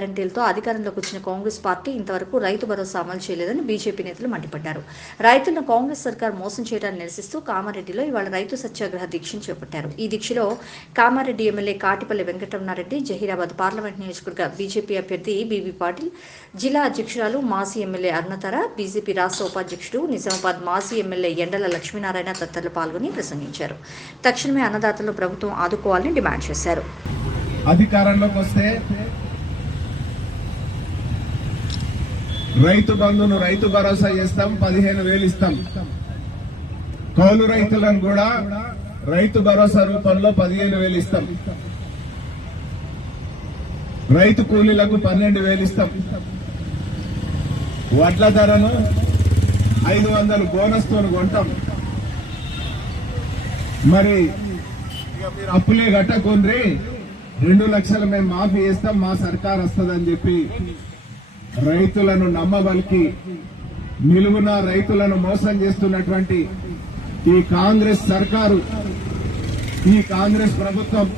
గ్యారంటీలతో అధికారంలోకి వచ్చిన కాంగ్రెస్ పార్టీ ఇంతవరకు రైతు భరోసా అమలు చేయలేదని బీజేపీ నేతలు మండిపడ్డారు. రైతులను కాంగ్రెస్ సర్కార్ మోసం చేయడాన్ని నిరసిస్తూ కామారెడ్డిలో ఇవాళ రైతు సత్యాగ్రహ దీక్షను చేపట్టారు. ఈ దీక్షలో కామారెడ్డి ఎమ్మెల్యే కాటిపల్లి వెంకటరమణారెడ్డి, జహీరాబాద్ పార్లమెంట్ నియోజకవర్గ బీజేపీ అభ్యర్థి బీబీ పాటిల్, జిల్లా అధ్యక్షురాలు మాజీ ఎమ్మెల్యే అరుణతార, బీజేపీ రాష్ట్ర ఉపాధ్యక్షుడు నిజామాబాద్ మాజీ ఎమ్మెల్యే ఎండల లక్ష్మీనారాయణ తదితరులు పాల్గొని ప్రసంగించారు. తక్షణమే అన్నదాతలను ప్రభుత్వం ఆదుకోవాలని డిమాండ్ చేశారు. అధికారంలోకి వస్తే రైతు బంధును రైతు భరోసా చేస్తాం, 15,000 ఇస్తాం. కౌలు రైతులను కూడా రైతు భరోసా రూపంలో 15,000 ఇస్తాం. రైతు కూలీలకు 12,000 ఇస్తాం. వడ్ల ధరను 500 బోనస్ తో కొంటాం. మరి మీరు అప్పులే కట్టకుండ్రి, 2 లక్షలు మేము మాఫీ చేస్తాం, మా సర్కార్ వస్తుందని చెప్పి రైతులను నమ్మబలికి నిలువున రైతులను మోసం చేస్తున్నటువంటి ఈ కాంగ్రెస్ సర్కారు, ఈ కాంగ్రెస్ ప్రభుత్వం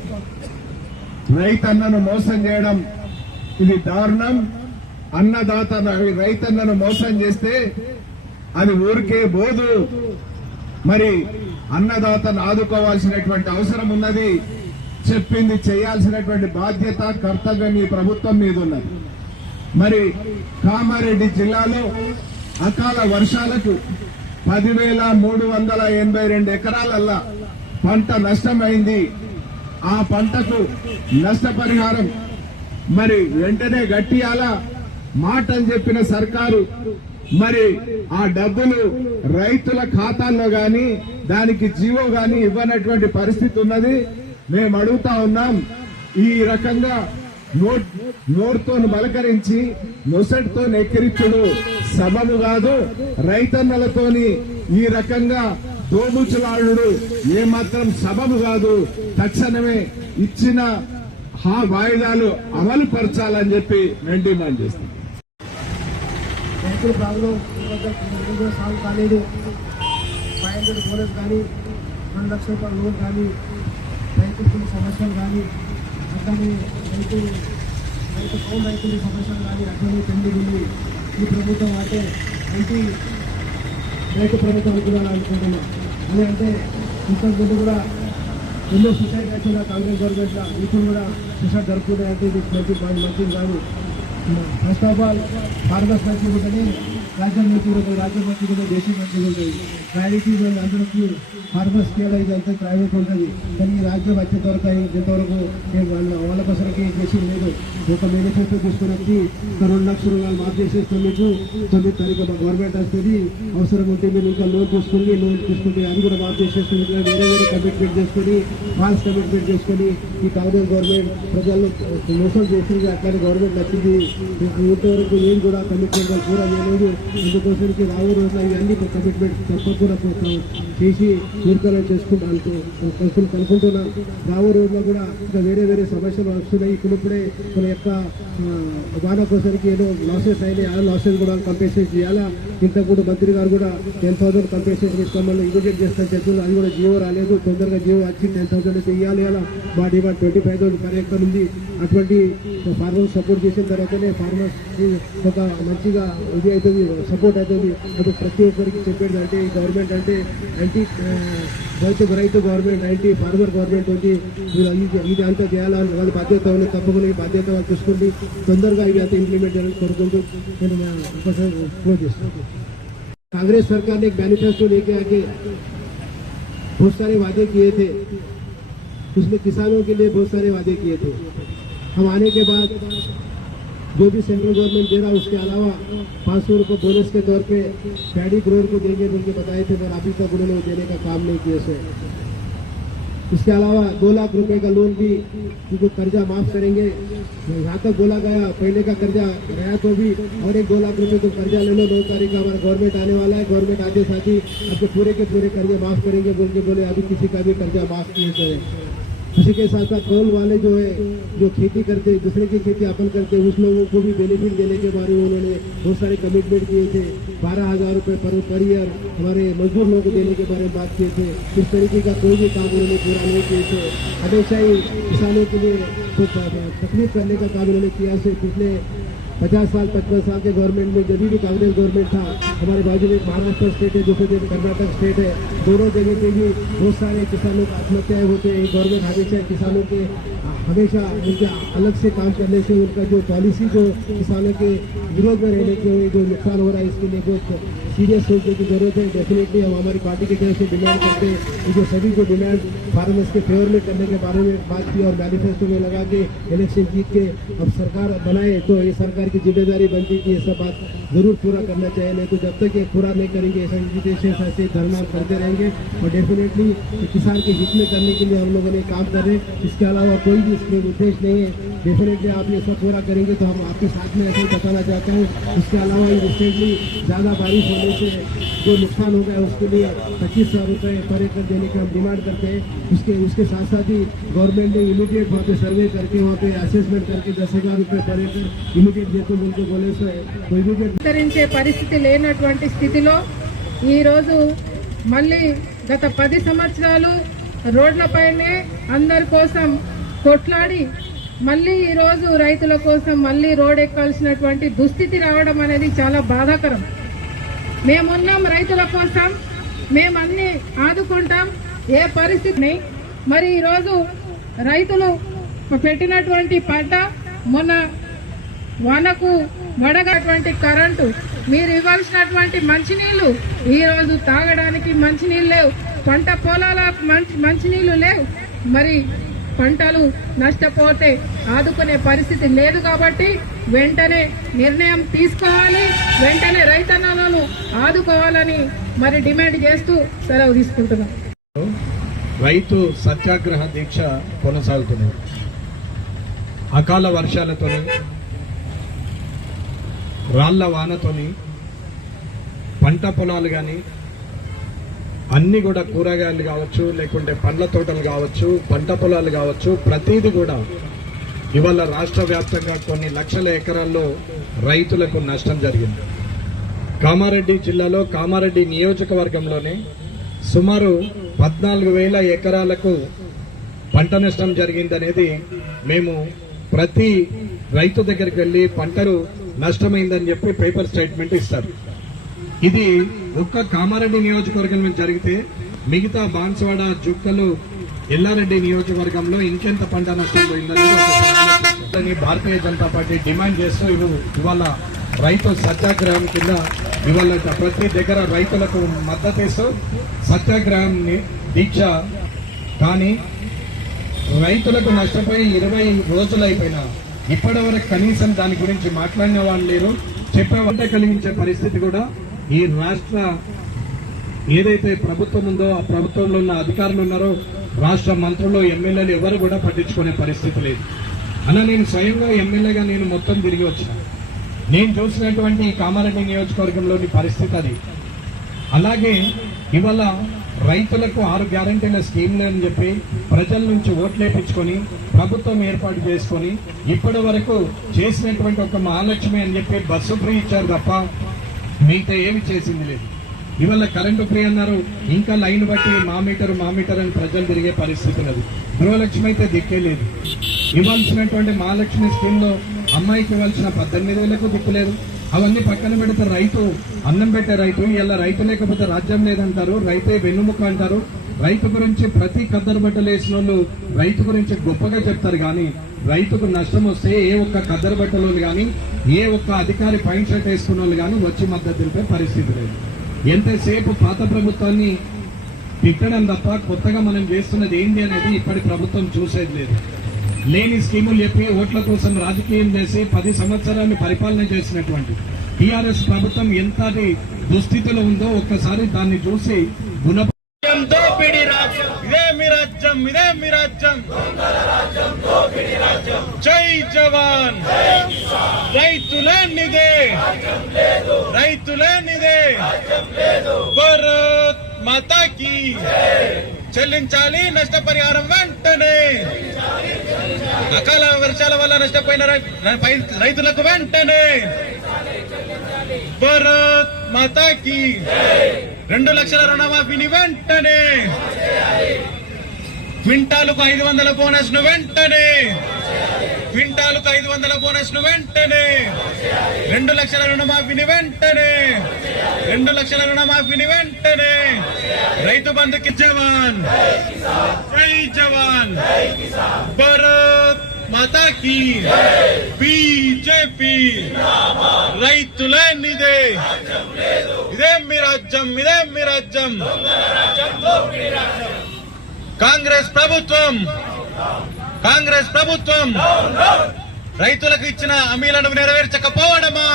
రైతన్నను మోసం చేయడం ఇది దారుణం. అన్నదాత రైతన్నను మోసం చేస్తే అది ఊరికే బోదు. మరి అన్నదాతను ఆదుకోవాల్సినటువంటి అవసరం ఉన్నది. చెప్పింది చేయాల్సినటువంటి బాధ్యత, కర్తవ్యం ఈ ప్రభుత్వం మీద ఉన్నది. మరి కామారెడ్డి జిల్లాలో అకాల వర్షాలకు 10,382 ఎకరాలల్లా పంట నష్టమైంది. ఆ పంటకు నష్టపరిహారం మరి వెంటనే గట్టియాల మాట అని చెప్పిన సర్కారు మరి ఆ డబ్బులు రైతుల ఖాతాల్లో గాని దానికి జీవో గాని ఇవ్వనటువంటి పరిస్థితి ఉన్నది. మేము అడుగుతా ఉన్నాం, ఈ రకంగా నోటితో బలకరించి నొసటితో ఎక్కిరించుడు సబబు కాదు. రైతన్నలతోని ఈ రకంగా దోబుచులాడు ఏమాత్రం సబబు కాదు. తక్షణమే ఇచ్చిన వాయిదాలు అమలు పరచాలని చెప్పి మేము డిమాండ్ చేస్తాం. రైతుల ప్రాబ్లం సాల్వ్ కాలేదు. 500 బోనస్ కానీ, 2 లక్షల రూపాయల లోన్ కానీ, రైతులకు సమస్యలు కానీ, అట్లనే రైతు కౌలు రైతుల సమస్యలు కానీ అట్లనే పెండింగ్ ఉంది. ఈ ప్రభుత్వం అంటే రైతు ప్రభుత్వం అనుకుంటున్నాం. అదే ఇంతకుముందు కూడా ఎన్నో సొసైటీ వచ్చిన కాంగ్రెస్ గవర్నమెంట్లో ఇప్పుడు కూడా సొసైటీ జరుపుకుంటే ఇది మంచిది కాదు. ఫస్ట్ ఆఫ్ ఆల్ ఫార్మర్స్ మంచిగా ఉంటుంది, రాజ్యం మంచిగా ఉంటుంది, రాజ్యం మంచిగా ఉంటుంది, దేశం మంచిగా ఉంటుంది. ప్రయారిటీ అందరికీ ఫార్మర్స్ స్కేల్ అయితే అంతా ప్రైవేట్ ఉంటుంది. కానీ రాజ్యం వచ్చేంతవరకు ఇంతవరకు వాళ్ళ కోసరికి చేసేది లేదు. ఒక మేనిఫెస్టో తీసుకుని వచ్చి 2 లక్షల రూపాయలు మాఫ్ చేసేస్తాం, మీకు 9 తారీఖు గవర్నమెంట్ వస్తుంది, అవసరం ఉంటే మీరు ఇంకా లోన్ తీసుకుని అది కూడా మాఫ్ చేసేస్తుంది. వేరే వేరే కమిట్మెంట్ చేసుకుని ఫాల్స్ కమిట్మెంట్ చేసుకుని ఈ కాంగ్రెస్ గవర్నమెంట్ ప్రజలు మోసం చేసింది. అట్లానే గవర్నమెంట్ నచ్చింది. ఇంతవరకు ఏం కూడా కమిట్మెంట్ పూరా చేయలేదు. అందుకోసానికి రాబోయే రోజున ఇవన్నీ కమిట్మెంట్ తప్పకుండా చేసి పూర్తనం కనుకుంటున్నాం. రాబోయే రోజుల్లో కూడా ఇంకా వేరే వేరే సమస్యలు వస్తున్నాయి. ఇప్పుడే మన యొక్క వాన కోసానికి ఏదో లాసెస్ అయినాయి. ఆ లాసెస్ కూడా కంపెన్సేషన్ చేయాలా. ఇంతకుముందు మంత్రి గారు కూడా 10,000 కంపెన్సేషన్ ఇస్తామని ఇమీడియట్ చేస్తాను చెప్తున్నారు. అది కూడా జియో రాలేదు. తొందరగా జియో వచ్చి 10,000 ఇవ్వాలి. అలా మా డిమాండ్ 25,000 పర్ ఎకర్ ఉంది. అటువంటి ఫార్మర్స్ సపోర్ట్ చేసిన తర్వాతనే ఫార్మర్స్ ఒక మంచిగా ఇది అవుతుంది, సపోర్ట్ అవుతుంది. అది ప్రతి ఒక్కరికి చెప్పేది అంటే ఈ గవర్నమెంట్ అంటే రైతు గవర్నమెంట్, ఫార్మర్ గవర్నమెంట్ ఉంది. ఇది అంతా చేయాలని వాళ్ళ బాధ్యత ఉంది. తప్పకుండా ఈ బాధ్యత వాళ్ళు చూసుకుంటే తొందరగా ఇవి అంతా ఇంప్లిమెంట్ చేయాలని కోరుకుంటూ నేను ఒకసారి ఫోన్ చేస్తాను. कांग्रेस सरकार ने एक मैनिफेस्टो लेके आके बहुत सारे वादे किए थे. उसमें किसानों के लिए बहुत सारे वादे किए थे. हम आने के बाद जो भी सेंट्रल गवर्नमेंट दे रहा उसके अलावा 500 रुपये बोनस के तौर पे पैडी ग्रोअर को देंगे बोल के बताए थे, पर अभी तक उन्होंने देने का काम नहीं किया सर. इसके अलावा 2 लाख रुपए का लोन भी उनको कर्जा माफ करेंगे. यहाँ तक बोला गया पहले का कर्जा गया तो भी और एक 2 लाख रुपए तो कर्जा ले लो. 9 तारीख का हमारा गवर्नमेंट आने वाला है. गवर्नमेंट आते साथ ही आपके पूरे के पूरे कर्जे माफ करेंगे बोल के बोले. अभी किसी का भी कर्जा माफ नहीं करे. इसी के साथ साथ कौल वाले जो है जो खेती करते दूसरे की खेती अपन करते उस लोगों को भी बेनिफिट देने के बारे में उन्होंने बहुत सारे कमिटमेंट किए थे. 12,000 रुपये पर ईयर हमारे मजदूर लोगों को देने के बारे में बात किए थे. इस तरीके का कोई भी काम उन्होंने पूरा नहीं किए थे. हमेशा ही किसानों के लिए तकलीफ करने का काम इन्होंने किया। से पिछले 50 साल 55 साल के गवर्नमेंट में जब भी कांग्रेस गवर्नमेंट था, हमारे बाजू में महाराष्ट्र स्टेट है, दूसरी जगह कर्नाटक स्टेट है, दोनों जगह पे भी बहुत सारे किसानों को आत्महत्याएं होते हैं। गवर्नमेंट हमेशा किसानों के हमेशा उनके अलग से काम करने से उनका जो पॉलिसी जो किसानों के विरोध में रहने के जो नुकसान हो रहा है, इसके लिए बहुत सीरियस सोचने की जरूरत है। डेफिनेटली हम हमारी पार्टी की तरफ से डिमांड करते हैं जो सभी को डिमांड फार्मर्स के फेवर में करने के बारे में बात की और मैनिफेस्टो में लगा के इलेक्शन जीत के अब सरकार बनाए, तो ये सरकार की जिम्मेदारी बनती है कि ये सब बात जरूर पूरा करना चाहिए। नहीं तो जब तक ये पूरा नहीं करेंगे ऐसा इन्विटेशन ऐसे धरना करते रहेंगे और डेफिनेटली किसान के हित में करने के लिए हम लोगों ने काम कर रहे हैं। इसके अलावा कोई भी इसमें उद्देश्य नहीं है। डेफिनेटली आप ये सब पूरा करेंगे तो हम आपके साथ में ऐसे बताना चाहते हैं। इसके अलावा रिसेंटली ज़्यादा बारिश होने से जो नुकसान हो गया उसके लिए 25,000 रुपये पर एकड़ देने की हम डिमांड करते हैं। उसके साथ साथ ही गवर्नमेंट ने इमीडिएट वहाँ पे सर्वे करके वहाँ पे असेसमेंट करके 10,000 रुपये पर एकड़ इमीडिएट देते उनको बोले तो इमीडिएट ధరించే పరిస్థితి లేనటువంటి స్థితిలో ఈరోజు మళ్ళీ గత 10 సంవత్సరాలు రోడ్లపైనే అందరి కోసం కొట్లాడి మళ్ళీ ఈరోజు రైతుల కోసం మళ్ళీ రోడ్ ఎక్కాల్సినటువంటి దుస్థితి రావడం అనేది చాలా బాధాకరం. మేమున్నాం రైతుల కోసం, మేమన్నీ ఆదుకుంటాం ఏ పరిస్థితిని. మరి ఈరోజు రైతులు పెట్టినటువంటి పంట మొన్న వానకు వడగటువంటి కరెంటు, మీరు ఇవ్వాల్సినటువంటి మంచినీళ్లు ఈరోజు తాగడానికి మంచినీళ్ళు లేవు, పంట పొలాల మంచినీళ్లు లేవు. మరి పంటలు నష్టపోతే ఆదుకునే పరిస్థితి లేదు కాబట్టి వెంటనే నిర్ణయం తీసుకోవాలి, వెంటనే రైతన్నలను ఆదుకోవాలని మరి డిమాండ్ చేస్తూ సెలవు తీసుకుంటున్నాం. రైతు సత్యాగ్రహ దీక్ష కొనసాగుతుంది. అకాల వర్షాలతోని, రాళ్ల వానతోని పంట పొలాలు కానీ అన్ని కూడా కూరగాయలు కావచ్చు, లేకుంటే పండ్ల తోటలు కావచ్చు, పంట పొలాలు కావచ్చు, ప్రతిదీ కూడా ఇవాళ రాష్ట్ర వ్యాప్తంగా కొన్ని లక్షల ఎకరాల్లో రైతులకు నష్టం జరిగింది. కామారెడ్డి జిల్లాలో కామారెడ్డి నియోజకవర్గంలోనే సుమారు 14,000 ఎకరాలకు పంట నష్టం జరిగిందనేది మేము ప్రతి రైతు దగ్గరికి వెళ్లి పంటలు నష్టమైందని చెప్పి పేపర్ స్టేట్మెంట్ ఇస్తారు. ఇది ఒక్క కామారెడ్డి నియోజకవర్గం మీద జరిగితే మిగతా బాన్సువాడ, జుక్కలు, ఎల్లారెడ్డి నియోజకవర్గంలో ఇంకెంత పంట నష్టం పోయిందని భారతీయ జనతా పార్టీ డిమాండ్ చేస్తూ ఇవాళ రైతు సత్యాగ్రహం కింద ఇవాళ ప్రతి దగ్గర రైతులకు మద్దతు ఇస్తూ సత్యాగ్రహం దీక్ష. కానీ రైతులకు నష్టపోయి 20 రోజులు అయిపోయినా ఇప్పటి వరకు కనీసం దాని గురించి మాట్లాడిన వాళ్ళు లేరు, చెప్పే కలిగించే పరిస్థితి కూడా ఈ రాష్ట్ర ఏదైతే ప్రభుత్వం ఉందో ఆ ప్రభుత్వంలో ఉన్న అధికారులు ఉన్నారో, రాష్ట్ర మంత్రులు, ఎమ్మెల్యేలు ఎవరు కూడా పట్టించుకునే పరిస్థితి లేదు. అలా నేను స్వయంగా ఎమ్మెల్యేగా నేను మొత్తం తిరిగి వచ్చిన, నేను చూసినటువంటి ఈ కామారెడ్డి నియోజకవర్గంలోని పరిస్థితి అది. అలాగే ఇవాళ రైతులకు 6 గ్యారంటీల స్కీమ్లు అని చెప్పి ప్రజల నుంచి ఓట్లేపించుకొని ప్రభుత్వం ఏర్పాటు చేసుకొని ఇప్పటి వరకు చేసినటువంటి ఒక మహాలక్ష్మి అని చెప్పి బస్సు ఫ్రీ ఇచ్చారు తప్ప మిగతా ఏమి చేసింది లేదు. ఇవాళ కరెంటు ఫ్రీ అన్నారు, ఇంకా లైన్ బట్టి మా మీటర్ అని ప్రజలు తిరిగే పరిస్థితి ఉన్నది. గృహలక్ష్మి అయితే దిక్కే లేదు. ఇవ్వాల్సినటువంటి మహాలక్ష్మి స్కీమ్ లో అమ్మాయికి ఇవ్వాల్సిన 18,000కు దిక్కులేదు. అవన్నీ పక్కన పెడితే రైతు అన్నం పెట్టే రైతు ఇలా రైతు లేకపోతే రాజ్యం లేదంటారు, రైతే వెన్నుముక అంటారు. రైతు గురించి ప్రతి కద్దరు బట్టలు వేసిన వాళ్ళు రైతు గురించి గొప్పగా చెప్తారు. కానీ రైతుకు నష్టం వస్తే ఏ ఒక్క కద్దరు బట్టలు కానీ, ఏ ఒక్క అధికారి పైన షర్ట్ వేసుకున్న వాళ్ళు కానీ వచ్చి మద్దతు తెలిపే పరిస్థితి లేదు. ఎంతసేపు పాత ప్రభుత్వాన్ని తిట్టడం తప్ప కొత్తగా మనం చేస్తున్నది ఏంటి అనేది ఇప్పటి ప్రభుత్వం చూసేది లేదు. లేని స్కీములు చెప్పి ఓట్ల కోసం రాజకీయం చేసి 10 సంవత్సరాలు పరిపాలన చేసినటువంటి టీఆర్ఎస్ ప్రభుత్వం ఎంతటి దుస్థితిలో ఉందో ఒక్కసారి దాన్ని చూసి జై జవాన్, రైతులేనిదే భారత్ మాతాకి చెల్లించాలి నష్టపరిహారం వెంటనే. అకాల వర్షాల వల్ల నష్టపోయిన రైతులకు వెంటనే భారత్ మాతాకి 2 లక్షల రుణమాఫీని వెంటనే, క్వింటాలకు 500 బోనస్ ను వెంటనే, క్వింటాలకు 500 బోనస్ ను వెంటనే, 2 లక్షల రుణమాఫీని వెంటనే, 2 లక్షల రుణమాఫీని వెంటనే, రైతు బంధుకి జవాన్, జై జవాన్, భారత్ మాతా కీ, బీజేపీ, రైతులేనిదే, ఇదే మీ రాజ్యం, ఇదే మీ రాజ్యం. కాంగ్రెస్ ప్రభుత్వం, కాంగ్రెస్ ప్రభుత్వం రైతులకు ఇచ్చిన హామీలను నెరవేర్చకపోవడమా,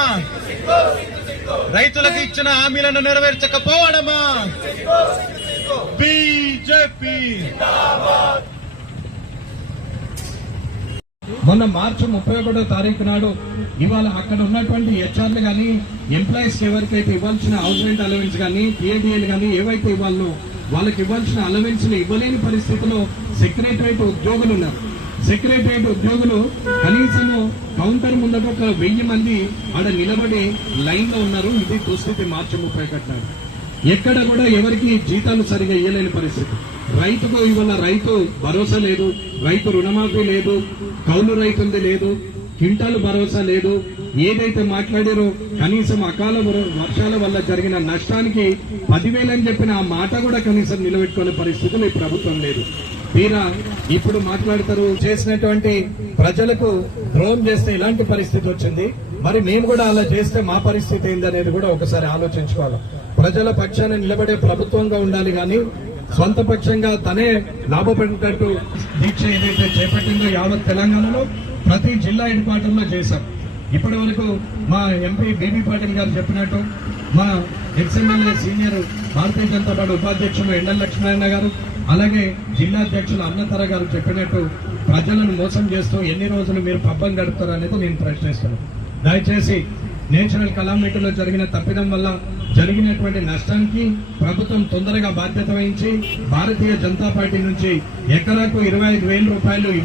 రైతులకు ఇచ్చిన హామీలను నెరవేర్చకపోవడమా, బీజేపీ. మొన్న మార్చి 31వ తారీఖు నాడు ఇవాళ అక్కడ ఉన్నటువంటి హెచ్ఆర్లు కానీ ఎంప్లాయీస్ ఎవరికైతే ఇవ్వాల్సిన హౌస్ రెంట్ అలవెన్స్ కానీ టీఏడీఏలు కానీ ఏవైతే ఇవ్వాలనో వాళ్ళకి ఇవ్వాల్సిన అలవెన్స్ ఇవ్వలేని పరిస్థితిలో సెక్రటరియట్ ఉద్యోగులు ఉన్నారు. సెక్రటరియట్ ఉద్యోగులు కనీసము కౌంటర్ ముందట ఒక 1000 మంది ఆడ నిలబడి లైన్ లో ఉన్నారు. ఇది దుస్థితి మార్చి 31 నాడు. ఎక్కడ కూడా ఎవరికి జీతాలు సరిగా ఇవ్వలేని పరిస్థితి. రైతుకు ఇవాళ రైతు భరోసా లేదు, రైతు రుణమాఫీ లేదు, కౌలు రైతుంది లేదు, క్వింటాలు భరోసా లేదు. ఏదైతే మాట్లాడారో కనీసం అకాల వర్షాల వల్ల జరిగిన నష్టానికి 10,000 అని చెప్పిన ఆ మాట కూడా కనీసం నిలబెట్టుకునే పరిస్థితులు ఈ ప్రభుత్వం లేదు. తీరా ఇప్పుడు మాట్లాడతారు చేసినటువంటి ప్రజలకు ద్రోహం చేస్తే ఇలాంటి పరిస్థితి వచ్చింది. మరి మేము కూడా అలా చేస్తే మా పరిస్థితి ఏందనేది కూడా ఒకసారి ఆలోచించుకోవాలి. ప్రజల పక్షాన నిలబడే ప్రభుత్వంగా ఉండాలి కానీ స్వంత పక్షంగా తనే లాభపడేటట్టు దీక్ష ఏదైతే చేపట్టిందో యావత్ తెలంగాణలో ప్రతి జిల్లా హెడ్ క్వార్టర్ లో చేశాం. ఇప్పటి వరకు మా ఎంపీ బీబీ పాటిల్ గారు చెప్పినట్టు, మా ex-MLA senior Bharatiya Janata party ఉపాధ్యక్షులు ఎండల లక్ష్మీనారాయణ గారు, అలాగే జిల్లా అధ్యక్షులు అన్నతర గారు చెప్పినట్టు ప్రజలను మోసం చేస్తూ ఎన్ని రోజులు మీరు పబ్బం గడుపుతారు అనేది నేను ప్రశ్నిస్తున్నాను. దయచేసి నేచురల్ కలామిటీలో జరిగిన తప్పిదం వల్ల జరిగినటువంటి నష్టానికి ప్రభుత్వం తొందరగా బాధ్యత వహించి భారతీయ జనతా పార్టీ నుంచి ఎకరాకు 25,000 రూపాయలు ఇవ్వాలి.